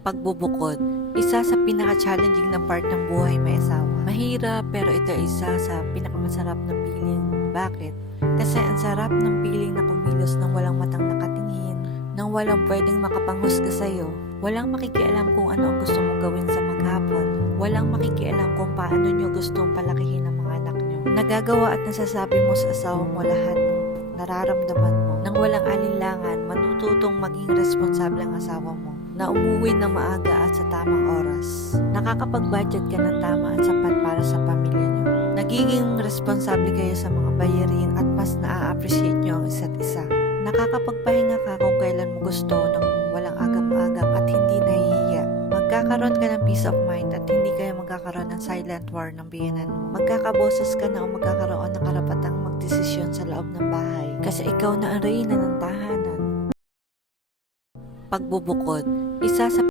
Pagbubukod, isa sa pinaka-challenging na part ng buhay may asawa. Mahirap pero ito ay isa sa pinakamasarap na feeling. Bakit? Kasi ang sarap ng feeling na kumilos ng walang matang nakatingin, nang walang pwedeng makapanghusga sa'yo, walang makikialam kung ano ang gusto mong gawin sa maghapon, walang makikialam kung paano nyo gustong palakihin ang mga anak nyo. Nagagawa at nasasabi mo sa asawa mo lahat ng nararamdaman mo. Nang walang alinlangan, matututong maging responsable ang asawa mo na umuwi ng maaga at sa tamang oras. Nakakapag-budget ka ng tama at sapat para sa pamilya nyo. Nagiging responsable kayo sa mga bayarin at mas na-appreciate nyo ang isa't isa. Nakakapagpahinga ka kung kailan mo gusto ng walang agam-agam at hindi nahihiya. Magkakaroon ka ng peace of mind at hindi kayo magkakaroon ng silent war ng biyenan mo. Magkakaboses ka na o magkakaroon ng karapatang magdesisyon sa loob ng bahay kasi ikaw na ang reyna ng tahanan. Pagbubukod, isa sa